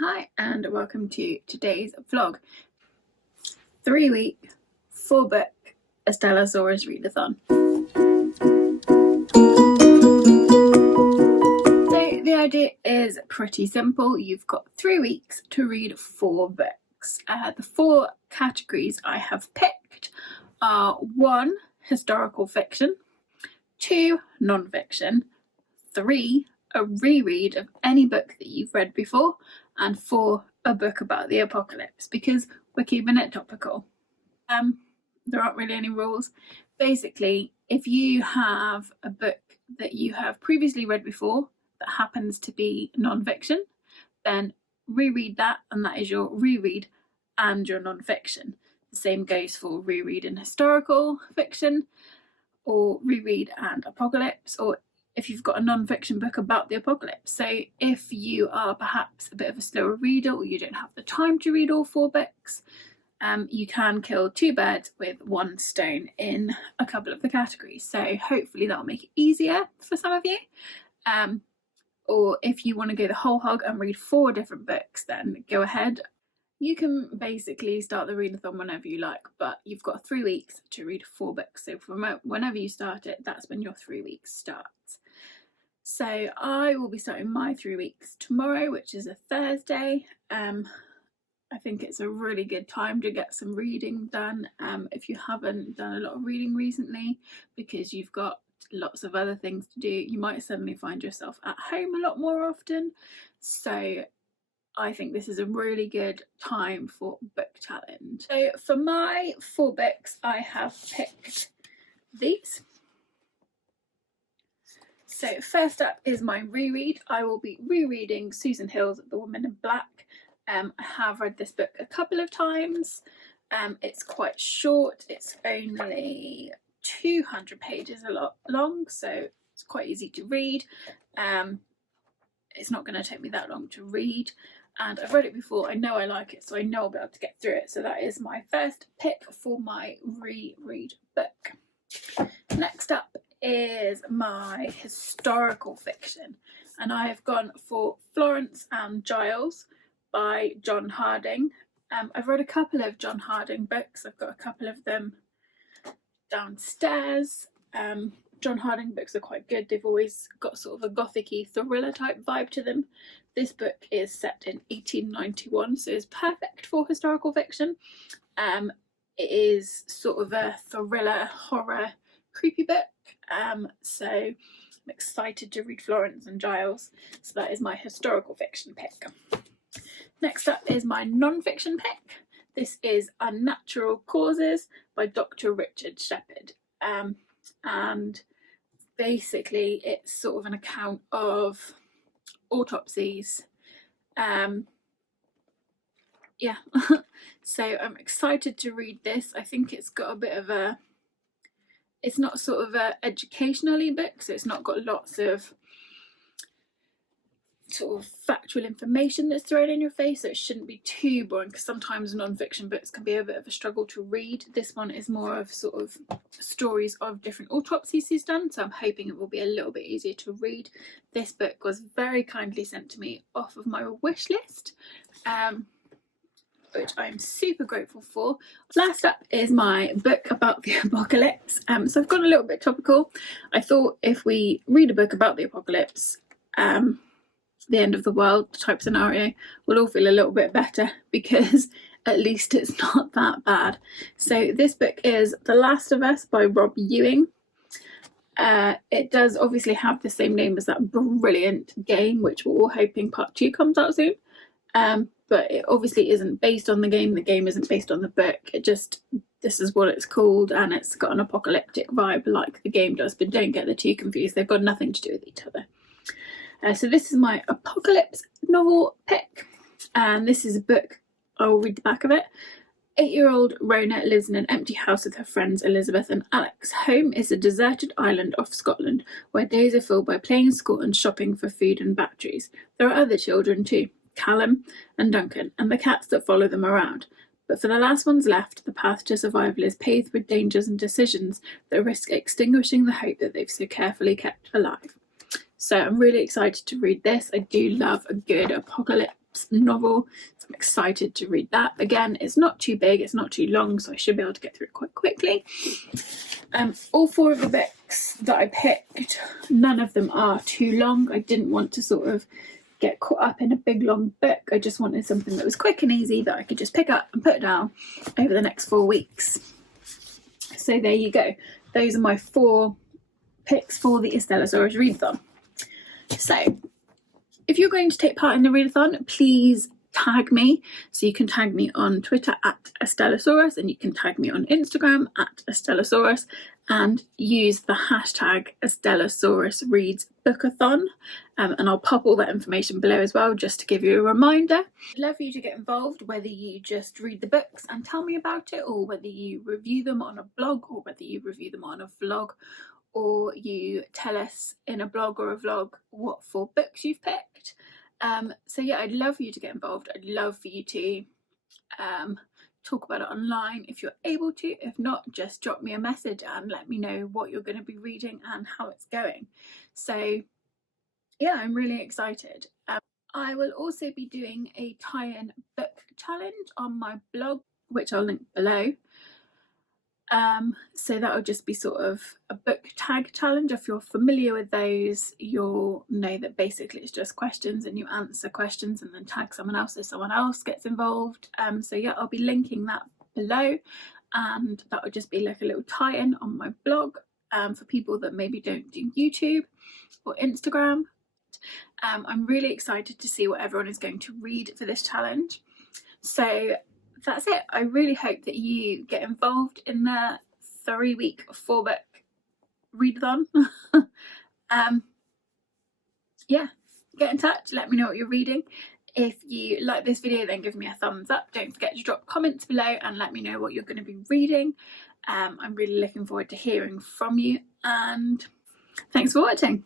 Hi and welcome to today's vlog. 3-week, 4-book Estellosaurus Readathon. So the idea is pretty simple. You've got 3 weeks to read 4 books. The 4 categories I have picked are 1, historical fiction, 2, non-fiction, 3, a reread of any book that you've read before, and 4, a book about the apocalypse, because we're keeping it topical. There aren't really any rules. Basically, if you have a book that you have previously read before that happens to be non-fiction, then reread that, and that is your reread and your non-fiction. The same goes for reread and historical fiction, or reread and apocalypse, or if you've got a non-fiction book about the apocalypse. So if you are perhaps a bit of a slower reader, or you don't have the time to read all 4 books, you can kill 2 birds with 1 stone in a couple of the categories. So hopefully that'll make it easier for some of you. Or if you want to go the whole hog and read 4 different books, then go ahead. You can basically start the readathon whenever you like, but you've got 3 weeks to read 4 books. So from whenever you start it, that's when your 3 weeks starts. So I will be starting my 3 weeks tomorrow, which is a Thursday. I think it's a really good time to get some reading done if you haven't done a lot of reading recently, because you've got lots of other things to do. You might suddenly find yourself at home a lot more often. So I think this is a really good time for book challenge. So for my 4 books, I have picked these. So first up is my reread. I will be rereading Susan Hill's The Woman in Black. I have read this book a couple of times. It's quite short. It's only 200 pages long, so it's quite easy to read. It's not going to take me that long to read, and I've read it before. I know I like it, so I know I'll be able to get through it. So that is my first pick for my reread book. Next up is my historical fiction, and I have gone for Florence and Giles by John Harding. I've read a couple of John Harding books. I've got a couple of them downstairs. John Harding books are quite good. They've always got sort of a gothic-y thriller type vibe to them. This book is set in 1891, so it's perfect for historical fiction. It is sort of a thriller, horror, creepy book. So I'm excited to read Florence and Giles. So that is my historical fiction pick. Next up is my non-fiction pick. This is Unnatural Causes by Dr. Richard Shepherd. And basically it's sort of an account of autopsies. So I'm excited to read this. I think it's got a bit of a, it's not sort of a educationally book, so it's not got lots of sort of factual information that's thrown in your face, so it shouldn't be too boring, because sometimes non-fiction books can be a bit of a struggle to read. This one is more of sort of stories of different autopsies he's done, so I'm hoping it will be a little bit easier to read. This book was very kindly sent to me off of my wish list, which I'm super grateful for. Last up is my book about the apocalypse. So I've gone a little bit topical. I thought if we read a book about the apocalypse, the end of the world type scenario, we'll all feel a little bit better, because at least it's not that bad. So this book is The Last of Us by Rob Ewing. It does obviously have the same name as that brilliant game, which we're all hoping part 2 comes out soon. But it obviously isn't based on the game. The game isn't based on the book. This is what it's called, and it's got an apocalyptic vibe like the game does, but don't get the 2 confused. They've got nothing to do with each other. So this is my apocalypse novel pick, and this is a book. I will read the back of it. 8-year-old Rona lives in an empty house with her friends Elizabeth and Alex. Home is a deserted island off Scotland, where days are filled by playing school and shopping for food and batteries. There are other children too, Callum and Duncan, and the cats that follow them around. But for the last ones left, the path to survival is paved with dangers and decisions that risk extinguishing the hope that they've so carefully kept alive. So I'm really excited to read this. I do love a good novel, so I'm excited to read that. Again, it's not too big, it's not too long, so I should be able to get through it quite quickly. All 4 of the books that I picked, none of them are too long. I didn't want to sort of get caught up in a big long book. I just wanted something that was quick and easy that I could just pick up and put down over the next 4 weeks. So there you go. Those are my 4 picks for the Estellosaurus Readathon. So if you're going to take part in the Readathon, please tag me. So you can tag me on Twitter at Estellosaurus, and you can tag me on Instagram at Estellosaurus, and use the hashtag EstellosaurusReads and I'll pop all that information below as well, just to give you a reminder. I'd love for you to get involved, whether you just read the books and tell me about it, or whether you review them on a blog, or whether you review them on a vlog, or you tell us in a blog or a vlog what 4 books you've picked. So yeah, I'd love for you to get involved. I'd love for you to talk about it online if you're able to. If not, just drop me a message and let me know what you're going to be reading and how it's going. So yeah, I'm really excited. I will also be doing a tie-in book challenge on my blog, which I'll link below. So that will just be sort of a book tag challenge. If you're familiar with those, you'll know that basically it's just questions, and you answer questions and then tag someone else so someone else gets involved. So yeah, I'll be linking that below, and that will just be like a little tie-in on my blog for people that maybe don't do YouTube or Instagram. I'm really excited to see what everyone is going to read for this challenge. So that's it. I really hope that you get involved in the 3-week 4-book readathon. Yeah, get in touch, let me know what you're reading. If you like this video, then give me a thumbs up. Don't forget to drop comments below and let me know what you're going to be reading. I'm really looking forward to hearing from you, and thanks for watching.